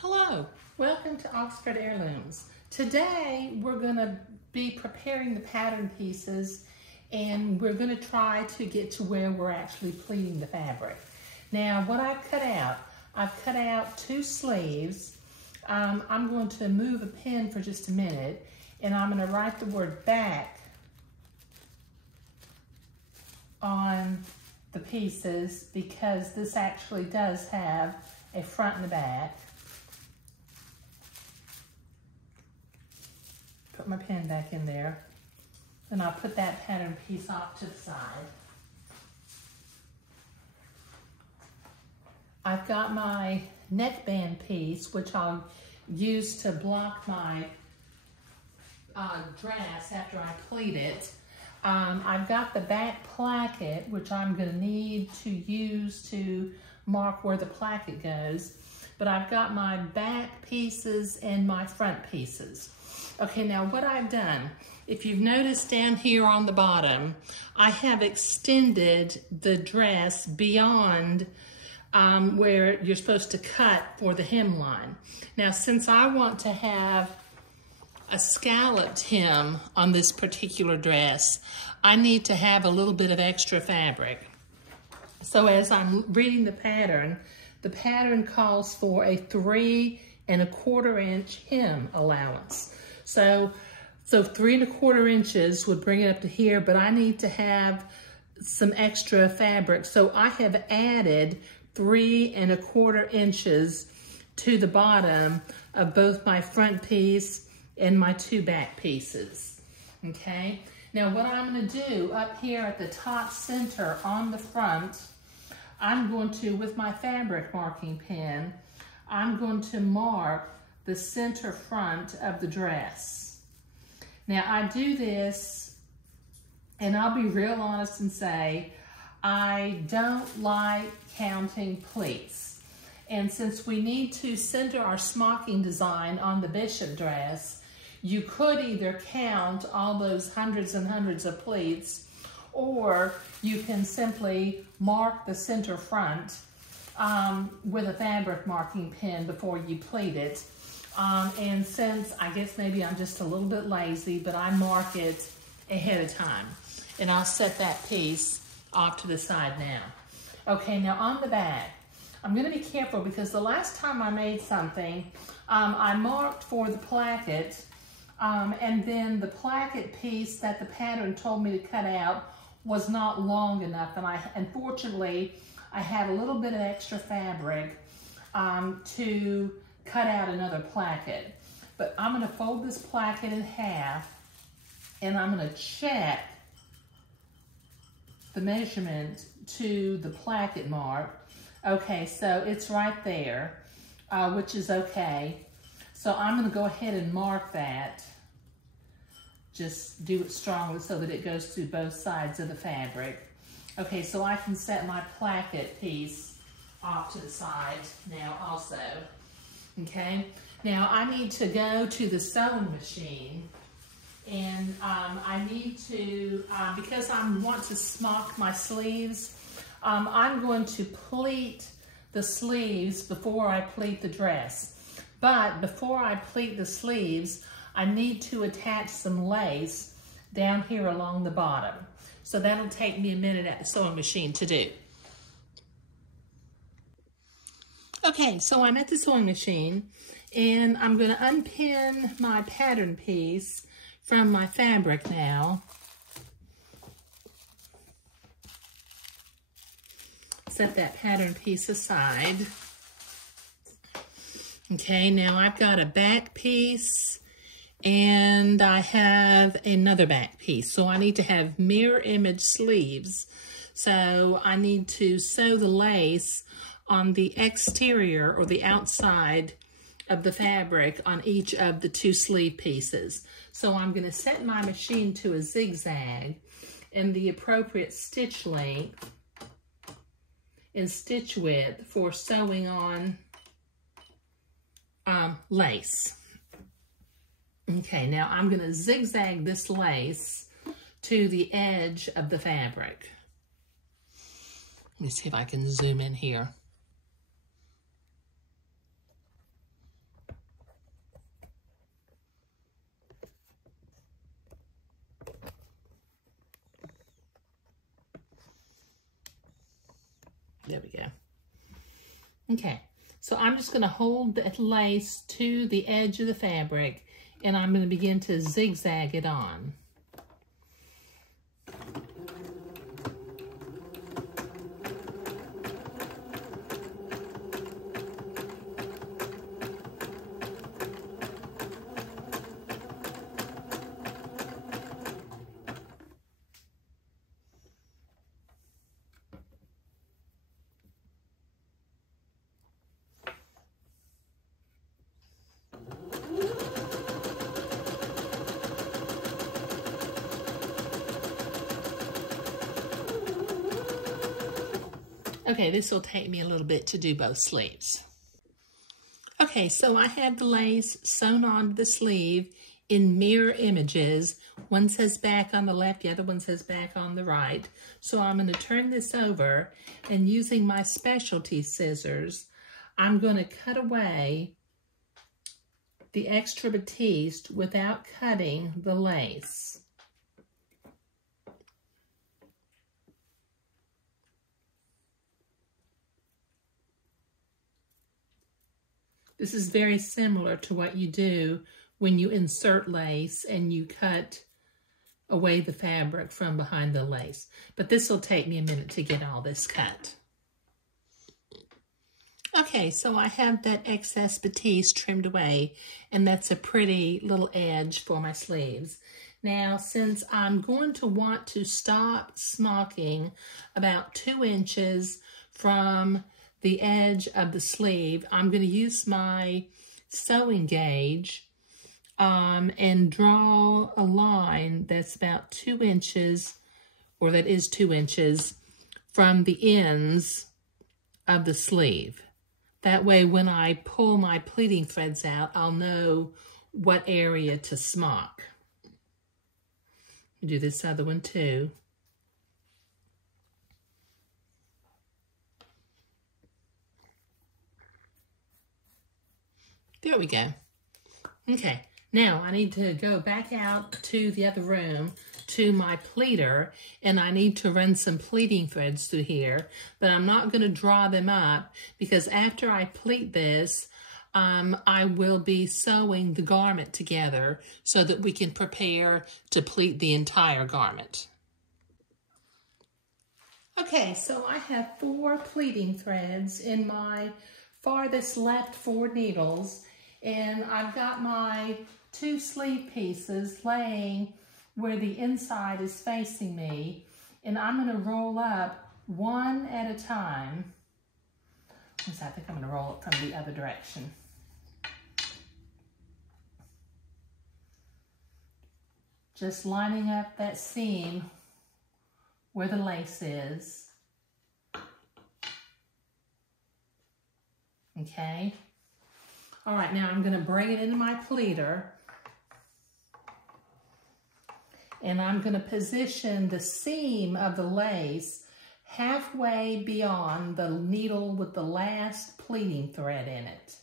Hello, welcome to Oxford Heirlooms. Today we're going to be preparing the pattern pieces and we're going to try to get to where we're actually pleating the fabric. Now what I've cut out two sleeves. I'm going to move a pen for just a minute and I'm going to write the word back on the pieces because this actually does have a front and a back. Put my pen back in there. Then I'll put that pattern piece off to the side. I've got my neckband piece, which I'll use to block my dress after I pleat it. I've got the back placket, which I'm going to need to use to mark where the placket goes. But I've got my back pieces and my front pieces. Okay, now what I've done, if you've noticed down here on the bottom, I have extended the dress beyond where you're supposed to cut for the hemline. Now, since I want to have a scalloped hem on this particular dress, I need to have a little bit of extra fabric. So as I'm reading the pattern calls for a 3 1/4 inch hem allowance. So 3 1/4 inches would bring it up to here, but I need to have some extra fabric. So I have added 3 1/4 inches to the bottom of both my front piece and my two back pieces, okay? Now what I'm gonna do up here at the top center on the front, I'm going to, with my fabric marking pen, I'm going to mark the center front of the dress. Now I do this, and I'll be real honest and say, I don't like counting pleats. And since we need to center our smocking design on the bishop dress, you could either count all those hundreds and hundreds of pleats, or you can simply mark the center front with a fabric marking pen before you pleat it. And since, I guess maybe I'm just a little bit lazy, but I mark it ahead of time. And I'll set that piece off to the side now. Okay, now on the back, I'm gonna be careful because the last time I made something, I marked for the placket, and then the placket piece that the pattern told me to cut out was not long enough, and unfortunately, I had a little bit of extra fabric to cut out another placket. But I'm gonna fold this placket in half, and I'm gonna check the measurement to the placket mark. Okay, so it's right there, which is okay. So I'm gonna go ahead and mark that. Just do it strongly so that it goes through both sides of the fabric. Okay, so I can set my placket piece off to the side now also. Okay, now I need to go to the sewing machine, and I need to, because I want to smock my sleeves, I'm going to pleat the sleeves before I pleat the dress. But before I pleat the sleeves, I need to attach some lace down here along the bottom. So that'll take me a minute at the sewing machine to do. Okay, so I'm at the sewing machine and I'm going to unpin my pattern piece from my fabric now. Set that pattern piece aside. Okay, now I've got a back piece and I have another back piece. So I need to have mirror image sleeves. So I need to sew the lace on the exterior or the outside of the fabric on each of the two sleeve pieces. So I'm going to set my machine to a zigzag and the appropriate stitch length and stitch width for sewing on lace. Okay, now I'm going to zigzag this lace to the edge of the fabric. Let me see if I can zoom in here. There we go. Okay, so I'm just going to hold that lace to the edge of the fabric, and I'm going to begin to zigzag it on. Okay, this will take me a little bit to do both sleeves. Okay, so I have the lace sewn onto the sleeve in mirror images. One says back on the left, the other one says back on the right. So I'm going to turn this over, and using my specialty scissors, I'm going to cut away the extra batiste without cutting the lace. This is very similar to what you do when you insert lace and you cut away the fabric from behind the lace. But this will take me a minute to get all this cut. Okay, so I have that excess batiste trimmed away, and that's a pretty little edge for my sleeves. Now, since I'm going to want to stop smocking about 2 inches from the edge of the sleeve, I'm going to use my sewing gauge and draw a line that's about 2 inches, or that is 2 inches, from the ends of the sleeve. That way, when I pull my pleating threads out, I'll know what area to smock. Do this other one too. There we go. Okay, now I need to go back out to the other room to my pleater, and I need to run some pleating threads through here, but I'm not going to draw them up because after I pleat this, I will be sewing the garment together so that we can prepare to pleat the entire garment. Okay, so I have 4 pleating threads in my farthest left 4 needles, and I've got my 2 sleeve pieces laying where the inside is facing me, and I'm going to roll up one at a time. I think I'm going to roll it from the other direction. Just lining up that seam where the lace is. Okay. All right, now I'm going to bring it into my pleater, and I'm going to position the seam of the lace halfway beyond the needle with the last pleating thread in it.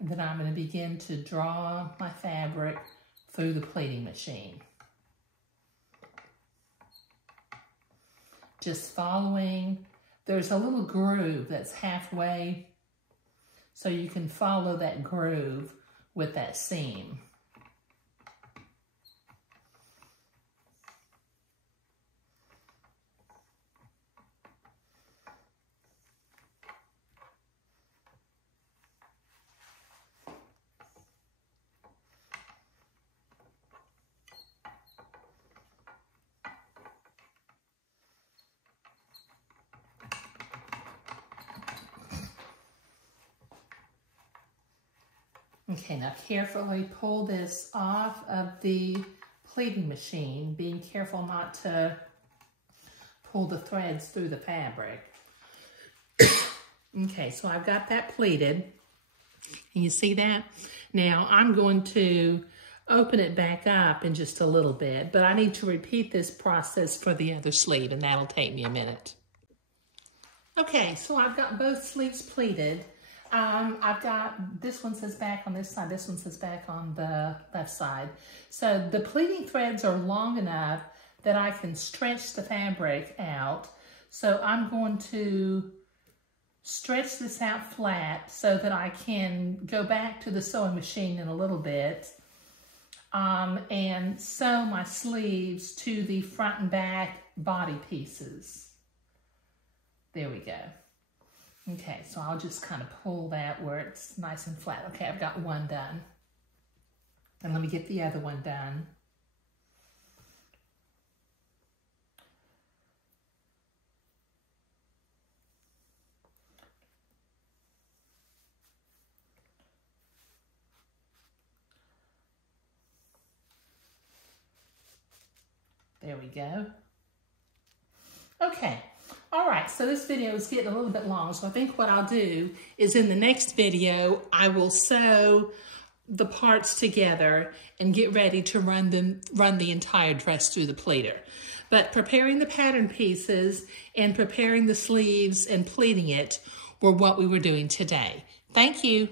And then I'm going to begin to draw my fabric through the pleating machine. Just following, there's a little groove that's halfway, so you can follow that groove with that seam. Okay, now carefully pull this off of the pleating machine, being careful not to pull the threads through the fabric. Okay, so I've got that pleated. Can you see that? Now I'm going to open it back up in just a little bit, but I need to repeat this process for the other sleeve, and that'll take me a minute. Okay, so I've got both sleeves pleated. I've got, this one says back on this side, this one says back on the left side. So the pleating threads are long enough that I can stretch the fabric out. So I'm going to stretch this out flat so that I can go back to the sewing machine in a little bit and sew my sleeves to the front and back body pieces. There we go. Okay, so I'll just kind of pull that where it's nice and flat. Okay, I've got one done. And let me get the other one done. There we go. Okay. All right, so this video is getting a little bit long, so I think what I'll do is in the next video, I will sew the parts together and get ready to run the entire dress through the pleater. But preparing the pattern pieces and preparing the sleeves and pleating it were what we were doing today. Thank you.